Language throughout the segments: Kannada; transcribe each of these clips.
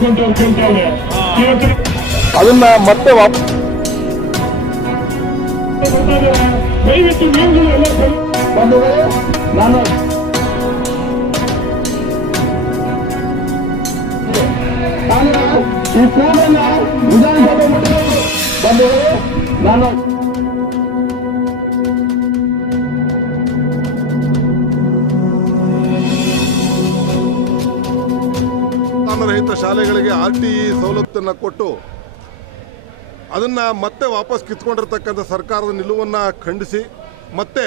ಅಂತ ಅವ್ರು ಕೇಳ್ತಾವ್ರೆ ಇವತ್ತು ಅದನ್ನ ಮತ್ತೆ ವಾಪಸ್ ಬರ್ತಾ ಇದ್ದಾರೆ. ದಯವಿಟ್ಟು ನೀವುಗಳು ಎಲ್ಲ ಸರಿ ಬಂಧುಗಳೇ ನಾನು ನಾನು ಈ ಕೂಡನ್ನ ವಿಧಾನಸಭೆ ಮಟ್ಟದಲ್ಲಿ ಬಂಧುಗಳೇ ನಾನು ಅನುದಾನರಹಿತ ಶಾಲೆಗಳಿಗೆ ಆರ್ ಟಿ ಇ ಸವಲತ್ತನ್ನು ಕೊಟ್ಟು ಅದನ್ನು ಮತ್ತೆ ವಾಪಸ್ ಕಿತ್ಕೊಂಡಿರ್ತಕ್ಕಂಥ ಸರ್ಕಾರದ ನಿಲುವನ್ನು ಖಂಡಿಸಿ ಮತ್ತೆ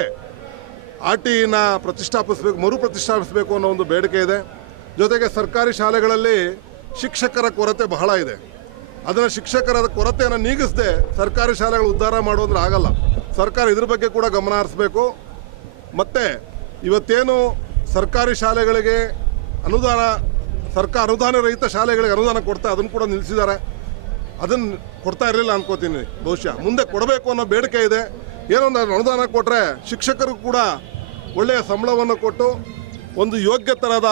ಆರ್ ಟಿ ಇನ ಪ್ರತಿಷ್ಠಾಪಿಸಬೇಕು, ಮರು ಪ್ರತಿಷ್ಠಾಪಿಸಬೇಕು ಅನ್ನೋ ಒಂದು ಬೇಡಿಕೆ ಇದೆ. ಜೊತೆಗೆ ಸರ್ಕಾರಿ ಶಾಲೆಗಳಲ್ಲಿ ಶಿಕ್ಷಕರ ಕೊರತೆ ಬಹಳ ಇದೆ. ಅದನ್ನು ಶಿಕ್ಷಕರ ಕೊರತೆಯನ್ನು ನೀಗಿಸದೆ ಸರ್ಕಾರಿ ಶಾಲೆಗಳು ಉದ್ಧಾರ ಮಾಡೋದ್ರೆ ಆಗಲ್ಲ. ಸರ್ಕಾರ ಇದ್ರ ಬಗ್ಗೆ ಕೂಡ ಗಮನ ಹರಿಸಬೇಕು. ಮತ್ತು ಇವತ್ತೇನು ಸರ್ಕಾರಿ ಶಾಲೆಗಳಿಗೆ ಅನುದಾನ ಸರ್ಕಾರ ಅನುದಾನ ರಹಿತ ಶಾಲೆಗಳಿಗೆ ಅನುದಾನ ಕೊಡ್ತಾ ಅದನ್ನು ಕೂಡ ನಿಲ್ಲಿಸಿದ್ದಾರೆ. ಅದನ್ನು ಕೊಡ್ತಾ ಇರಲಿಲ್ಲ ಅನ್ಕೋತೀನಿ ಬಹುಶಃ. ಮುಂದೆ ಕೊಡಬೇಕು ಅನ್ನೋ ಬೇಡಿಕೆ ಇದೆ. ಏನೋ ಒಂದು ಅನುದಾನ ಕೊಟ್ಟರೆ ಶಿಕ್ಷಕರು ಕೂಡ ಒಳ್ಳೆಯ ಸಂಬಳವನ್ನು ಕೊಟ್ಟು ಒಂದು ಯೋಗ್ಯ ಥರದ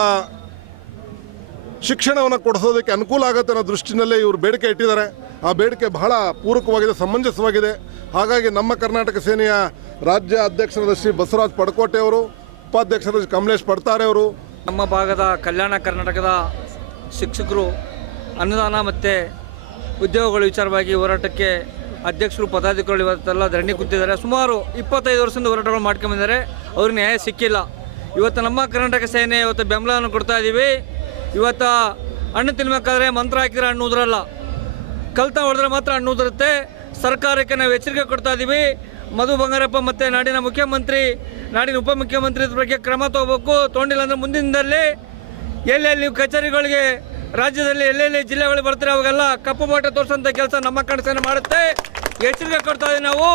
ಶಿಕ್ಷಣವನ್ನು ಕೊಡಿಸೋದಕ್ಕೆ ಅನುಕೂಲ ಆಗುತ್ತೆ ಅನ್ನೋ ದೃಷ್ಟಿನಲ್ಲೇ ಇವರು ಬೇಡಿಕೆ ಇಟ್ಟಿದ್ದಾರೆ. ಆ ಬೇಡಿಕೆ ಬಹಳ ಪೂರಕವಾಗಿದೆ, ಸಮಂಜಸವಾಗಿದೆ. ಹಾಗಾಗಿ ನಮ್ಮ ಕರ್ನಾಟಕ ಸೇನೆಯ ರಾಜ್ಯ ಅಧ್ಯಕ್ಷರಾದ ಶ್ರೀ ಬಸವರಾಜ್ ಪಡ್ಕೋಟೆ ಅವರು, ಉಪಾಧ್ಯಕ್ಷರಾದ ಕಮಲೇಶ್ ಪಡ್ತಾರೆ ಅವರು ನಮ್ಮ ಭಾಗದ ಕಲ್ಯಾಣ ಕರ್ನಾಟಕದ ಶಿಕ್ಷಕರು ಅನುದಾನ ಮತ್ತು ಉದ್ಯೋಗಗಳ ವಿಚಾರವಾಗಿ ಹೋರಾಟಕ್ಕೆ ಅಧ್ಯಕ್ಷರು, ಪದಾಧಿಕಾರಿಗಳು ಇವತ್ತೆಲ್ಲ ಧರಣಿ ಕೂತಿದ್ದಾರೆ. ಸುಮಾರು ಇಪ್ಪತ್ತೈದು ವರ್ಷದಿಂದ ಹೋರಾಟಗಳು ಮಾಡ್ಕೊಂಬಂದಿದ್ದಾರೆ ಅವ್ರಿಗೆ ನ್ಯಾಯ ಸಿಕ್ಕಿಲ್ಲ. ಇವತ್ತು ನಮ್ಮ ಕರ್ನಾಟಕ ಸೇನೆ ಇವತ್ತು ಬೆಂಬಲವನ್ನು ಕೊಡ್ತಾ ಇದ್ದೀವಿ ಇವತ್ತು ಹಣ್ಣು ತಿನ್ಬೇಕಾದ್ರೆ ಮಂತ್ರ ಹಾಕಿದ್ರೆ ಹಣ್ಣು ಉದುರಲ್ಲ. ಕಲ್ತ ಹೊಡೆದ್ರೆ ಮಾತ್ರ ಹಣ್ಣು ಉದುರುತ್ತೆ. ಸರ್ಕಾರಕ್ಕೆ ನಾವು ಎಚ್ಚರಿಕೆ ಕೊಡ್ತಾ ಇದ್ದೀವಿ ಮಧು ಬಂಗಾರಪ್ಪ ಮತ್ತು ನಾಡಿನ ಮುಖ್ಯಮಂತ್ರಿ ನಾಡಿನ ಉಪಮುಖ್ಯಮಂತ್ರಿ ಬಗ್ಗೆ ಕ್ರಮ ತಗೋಬೇಕು. ತೊಗೊಂಡಿಲ್ಲ ಅಂದರೆ ಮುಂದಿನದಲ್ಲಿ ಎಲ್ಲೆಲ್ಲಿ ಕಚೇರಿಗಳಿಗೆ, ರಾಜ್ಯದಲ್ಲಿ ಎಲ್ಲೆಲ್ಲಿ ಜಿಲ್ಲೆಗಳು ಬರ್ತಾರೆ ಅವಾಗೆಲ್ಲ ಕಪ್ಪು ಬಾಟ ತೋರಿಸೋಂಥ ಕೆಲಸ ನಮ್ಮ ಕನಸನ್ನು ಮಾಡುತ್ತೆ. ಎಚ್ಚರಿಕೆ ಕೊಡ್ತಾ ಇದ್ದೀವಿ ನಾವು.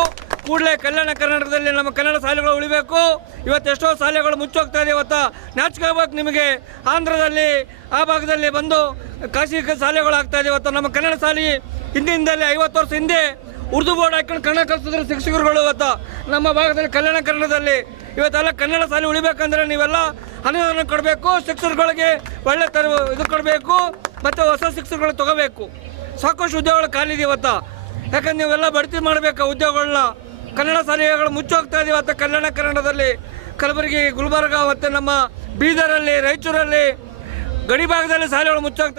ಕೂಡಲೇ ಕಲ್ಯಾಣ ಕರ್ನಾಟಕದಲ್ಲಿ ನಮ್ಮ ಕನ್ನಡ ಶಾಲೆಗಳು ಉಳಿಬೇಕು. ಇವತ್ತು ಎಷ್ಟೋ ಶಾಲೆಗಳು ಮುಚ್ಚೋಗ್ತಾ ಇದೆ ಇವತ್ತು. ನಾಚಿಕೋಬೇಕು ನಿಮಗೆ. ಆಂಧ್ರದಲ್ಲಿ, ಆ ಭಾಗದಲ್ಲಿ ಬಂದು ಖಾಸಗಿ ಶಾಲೆಗಳು ಆಗ್ತಾ ಇದೆ ಇವತ್ತು. ನಮ್ಮ ಕನ್ನಡ ಶಾಲೆ ಹಿಂದಿನಿಂದಲೇ ಐವತ್ತು ವರ್ಷ ಹಿಂದೆ ಉರ್ದು ಬೋರ್ಡ್ ಹಾಕೊಂಡು ಕನ್ನಡ ಕಲಿಸಿದ್ರೆ ಶಿಕ್ಷಕರುಗಳು ಇವತ್ತು. ನಮ್ಮ ಭಾಗದಲ್ಲಿ ಕಲ್ಯಾಣ ಕನ್ನಡದಲ್ಲಿ ಇವತ್ತೆಲ್ಲ ಕನ್ನಡ ಶಾಲೆ ಉಳಿಬೇಕಂದ್ರೆ ನೀವೆಲ್ಲ ಅನುದಾನ ಕೊಡಬೇಕು, ಶಿಕ್ಷಕರುಗಳಿಗೆ ಒಳ್ಳೆ ತರ ಇದು ಕೊಡಬೇಕು ಮತ್ತು ಹೊಸ ಶಿಕ್ಷಕರುಗಳು ತಗೋಬೇಕು. ಸಾಕಷ್ಟು ಉದ್ಯೋಗಗಳು ಖಾಲಿ ಇದೆ ಇವತ್ತು. ಯಾಕಂದ್ರೆ ನೀವೆಲ್ಲ ಬಡ್ತಿ ಮಾಡಬೇಕು ಉದ್ಯೋಗಗಳನ್ನ ಕನ್ನಡ ಶಾಲೆಗಳು ಮುಚ್ಚೋಗ್ತಾ ಇದೆ ಇವತ್ತು ಕಲ್ಯಾಣ ಕನ್ನಡದಲ್ಲಿ. ಕಲಬುರಗಿ, ಗುಲ್ಬರ್ಗ ಮತ್ತು ನಮ್ಮ ಬೀದರಲ್ಲಿ, ರಾಯಚೂರಲ್ಲಿ ಗಡಿ ಭಾಗದಲ್ಲಿ ಶಾಲೆಗಳು ಮುಚ್ಚೋಗ್ತಾ